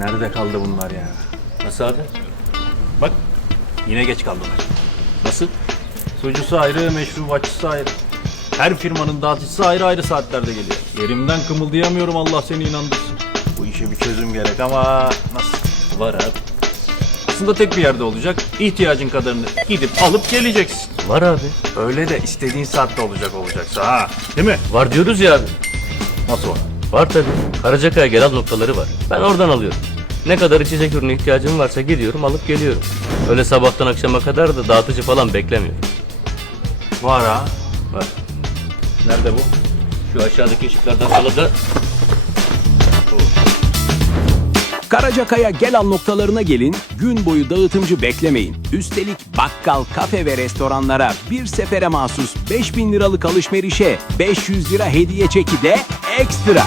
Nerede kaldı bunlar ya? Nasıl abi? Bak yine geç kaldılar. Nasıl? Sucusu ayrı, meşrubatçısı ayrı. Her firmanın dağıtıcısı ayrı ayrı saatlerde geliyor. Yerimden kımıldayamıyorum, Allah seni inandırsın. Bu işe bir çözüm gerek ama nasıl? Var abi. Aslında tek bir yerde olacak. İhtiyacın kadarını gidip alıp geleceksin. Var abi. Öyle de istediğin saatte olacaksa ha. Değil mi? Var diyoruz ya abi. Nasıl var? Var tabii. Karacakaya gelen noktaları var. Ben oradan alıyorum. Ne kadar içecek ürüne ihtiyacım varsa gidiyorum alıp geliyorum. Öyle sabahtan akşama kadar da dağıtıcı falan beklemiyorum. Var ha. Var. Nerede bu? Şu aşağıdaki ışıklardan sola da Karacakaya gel al noktalarına gelin, gün boyu dağıtımcı beklemeyin. Üstelik bakkal, kafe ve restoranlara bir sefere mahsus 5.000 liralık alışverişe 500 lira hediye çeki de ekstra.